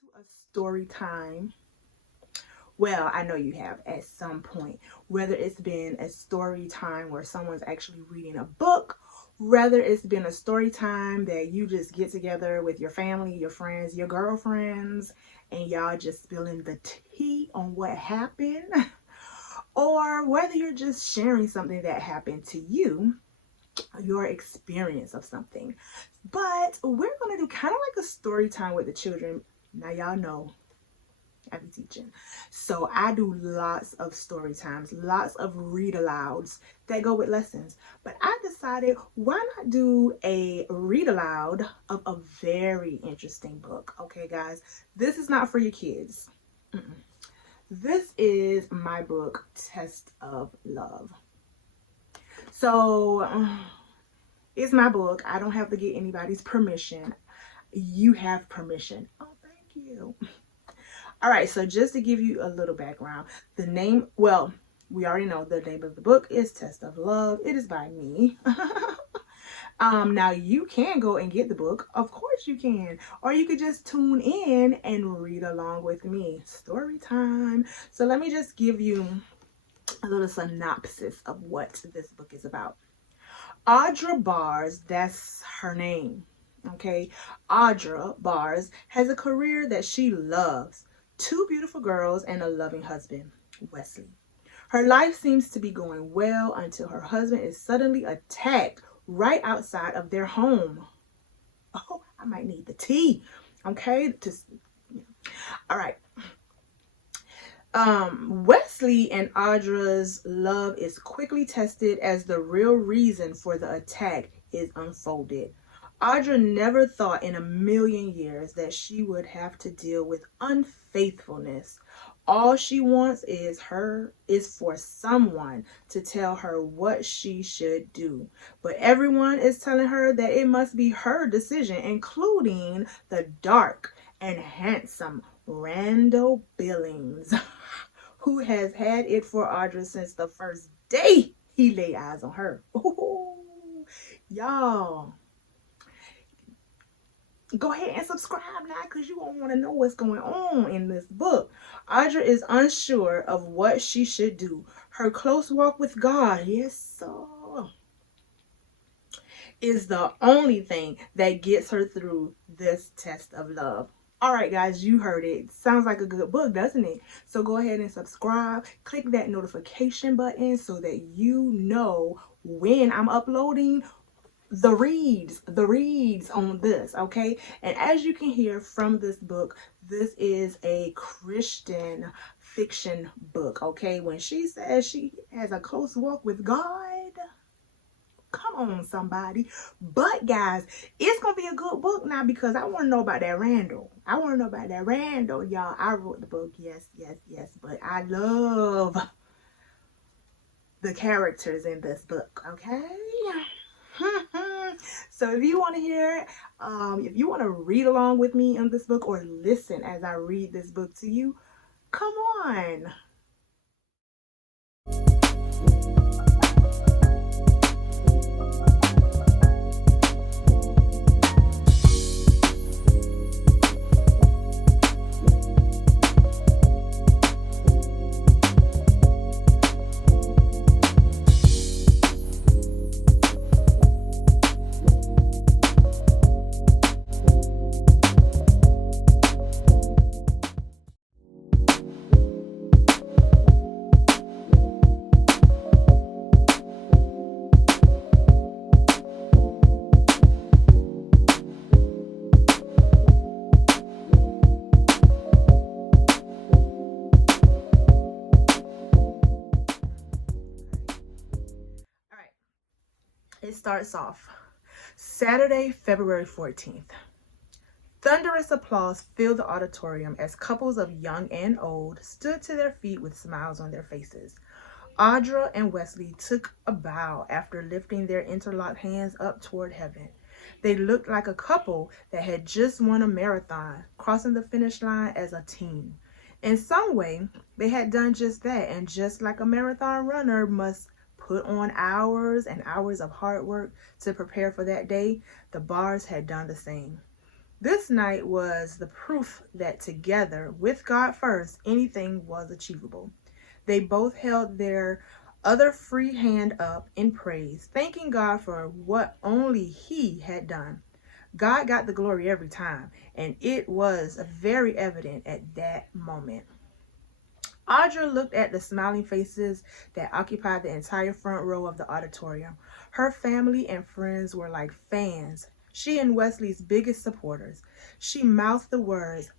to a story time? Well, I know you have at some point, whether it's been a story time where someone's actually reading a book, whether it's been a story time that you just get together with your family, your friends, your girlfriends, and y'all just spilling the tea on what happened, or whether you're just sharing something that happened to you, your experience of something. But we're going to do kind of like a story time with the children. Now, y'all know I be teaching. So I do lots of story times, lots of read alouds that go with lessons. But I decided, why not do a read aloud of a very interesting book? Okay, guys, this is not for your kids. Mm-mm. This is my book, Test of Love. So it's my book. I don't have to get anybody's permission. You have permission. Oh, thank you. All right, so just to give you a little background, the name, well, we already know the name of the book is Test of Love. It is by me. Now you can go and get the book. Of course you can. Or you could just tune in and read along with me. Story time. So let me just give you a little synopsis of what this book is about. Audra Bars, that's her name. Okay. Audra Bars has a career that she loves. Two beautiful girls and a loving husband, Wesley. Her life seems to be going well until her husband is suddenly attacked right outside of their home. Oh, I might need the tea. Okay. All right. Wesley and Audra's love is quickly tested as the real reason for the attack is unfolded. Audra never thought in a million years that she would have to deal with unfaithfulness. All she wants is for someone to tell her what she should do. But everyone is telling her that it must be her decision, including the dark and handsome Randall Billings, who has had it for Audra since the first day he laid eyes on her. Ooh, y'all, go ahead and subscribe now, because you won't want to know what's going on in this book. Audra is unsure of what she should do. Her close walk with God, yes, sir, is the only thing that gets her through this test of love. All right, guys, you heard it. Sounds like a good book, doesn't it? So go ahead and subscribe. Click that notification button so that you know when I'm uploading the reads on this, okay? And as you can hear from this book, this is a Christian fiction book, okay? When she says she has a close walk with God, come on, somebody. But guys, it's gonna be a good book now, because I want to know about that Randall. I want to know about that Randall, y'all. I wrote the book, yes, but I love the characters in this book, okay? So if you want to hear, if you want to read along with me in this book, or listen as I read this book to you, come on. It starts off Saturday, February 14th. Thunderous applause filled the auditorium as couples of young and old stood to their feet with smiles on their faces. Audra and Wesley took a bow after lifting their interlocked hands up toward heaven. They looked like a couple that had just won a marathon, crossing the finish line as a team. In some way, they had done just that, and just like a marathon runner must put on hours and hours of hard work to prepare for that day, the Bars had done the same. This night was the proof that together, with God first, anything was achievable. They both held their other free hand up in praise, thanking God for what only He had done. God got the glory every time, and it was very evident at that moment. Audra looked at the smiling faces that occupied the entire front row of the auditorium. Her family and friends were like fans, she and Wesley's biggest supporters. She mouthed the words,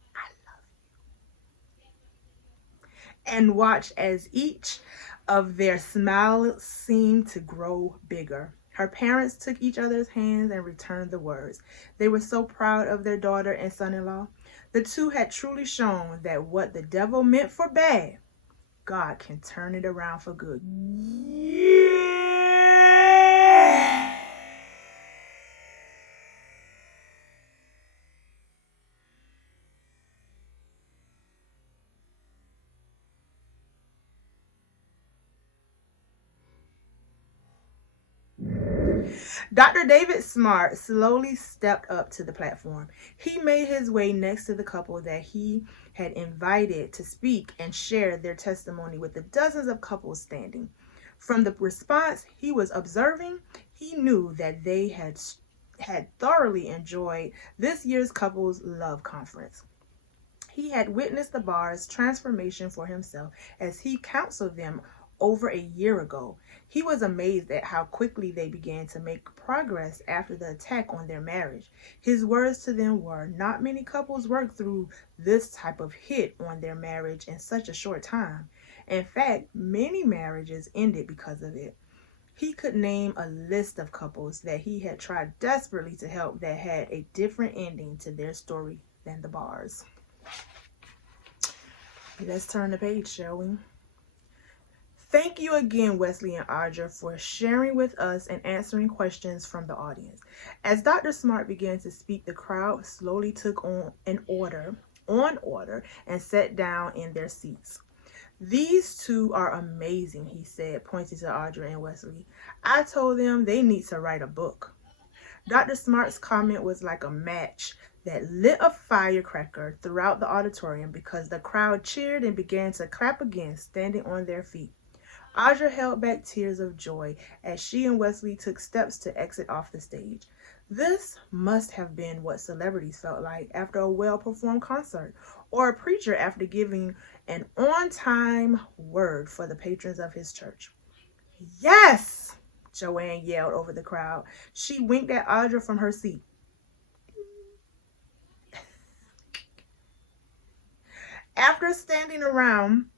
and watched as each of their smiles seemed to grow bigger. Her parents took each other's hands and returned the words. They were so proud of their daughter and son-in-law. The two had truly shown that what the devil meant for bad, God can turn it around for good. Yeah! Dr. David Smart slowly stepped up to the platform. He made his way next to the couple that he had invited to speak and share their testimony with the dozens of couples standing. From the response he was observing, he knew that they had thoroughly enjoyed this year's couples love conference. He had witnessed the bar's transformation for himself as he counseled them over a year ago. He was amazed at how quickly they began to make progress after the attack on their marriage. His words to them were, "Not many couples work through this type of hit on their marriage in such a short time. In fact, many marriages ended because of it." He could name a list of couples that he had tried desperately to help that had a different ending to their story than the bars. Let's turn the page, shall we? Thank you again, Wesley and Audra, for sharing with us and answering questions from the audience. As Dr. Smart began to speak, the crowd slowly took on order, and sat down in their seats. "These two are amazing," he said, pointing to Audra and Wesley. "I told them they need to write a book." Dr. Smart's comment was like a match that lit a firecracker throughout the auditorium because the crowd cheered and began to clap again, standing on their feet. Audra held back tears of joy as she and Wesley took steps to exit off the stage. This must have been what celebrities felt like after a well-performed concert, or a preacher after giving an on-time word for the patrons of his church. "Yes!" Joanne yelled over the crowd. She winked at Audra from her seat. After standing around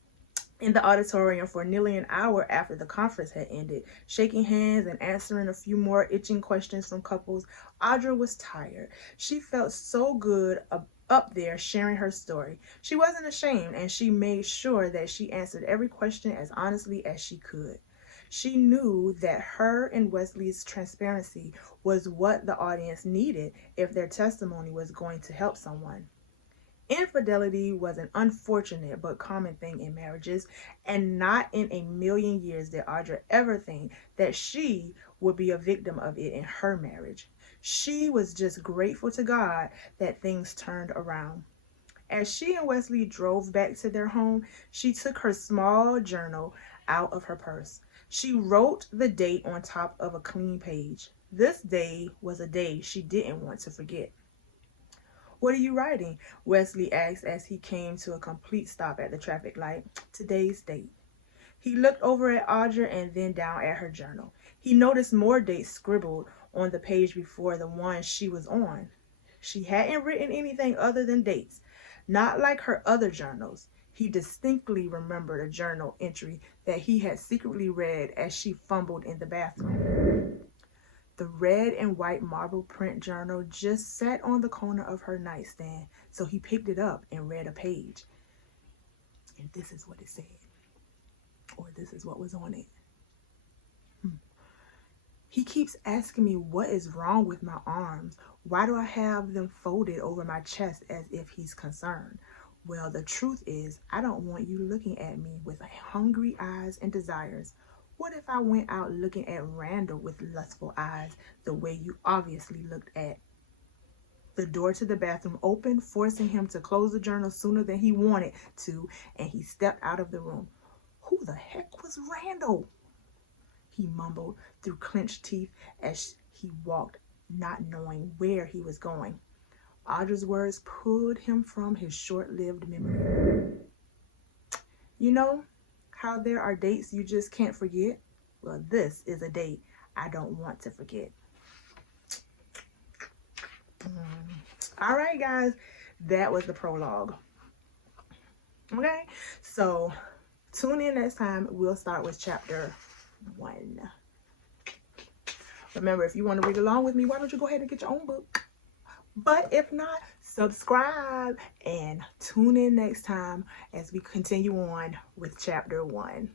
in the auditorium for nearly an hour after the conference had ended, shaking hands and answering a few more itching questions from couples, Audra was tired. She felt so good up there sharing her story. She wasn't ashamed, and she made sure that she answered every question as honestly as she could. She knew that her and Wesley's transparency was what the audience needed if their testimony was going to help someone. Infidelity was an unfortunate but common thing in marriages, and not in a million years did Audra ever think that she would be a victim of it in her marriage. She was just grateful to God that things turned around. As she and Wesley drove back to their home, she took her small journal out of her purse. She wrote the date on top of a clean page. This day was a day she didn't want to forget. "What are you writing?" Wesley asked as he came to a complete stop at the traffic light. "Today's date." He looked over at Audra and then down at her journal. He noticed more dates scribbled on the page before the one she was on. She hadn't written anything other than dates, not like her other journals. He distinctly remembered a journal entry that he had secretly read as she fumbled in the bathroom. The red and white marble print journal just sat on the corner of her nightstand, so he picked it up and read a page. And this is what it said, or this is what was on it. "He keeps asking me what is wrong with my arms. Why do I have them folded over my chest as if he's concerned? Well, the truth is, I don't want you looking at me with hungry eyes and desires. What if I went out looking at Randall with lustful eyes, the way you obviously looked at The door to the bathroom opened, forcing him to close the journal sooner than he wanted to, and he stepped out of the room. Who the heck was Randall? He mumbled through clenched teeth as he walked, not knowing where he was going. Audra's words pulled him from his short-lived memory. You know how there are dates you just can't forget? Well, this is a date I don't want to forget. All right, guys, that was the prologue. Okay, so tune in next time. We'll start with chapter 1. Remember, if you want to read along with me, why don't you go ahead and get your own book? But if not, subscribe and tune in next time as we continue on with chapter 1.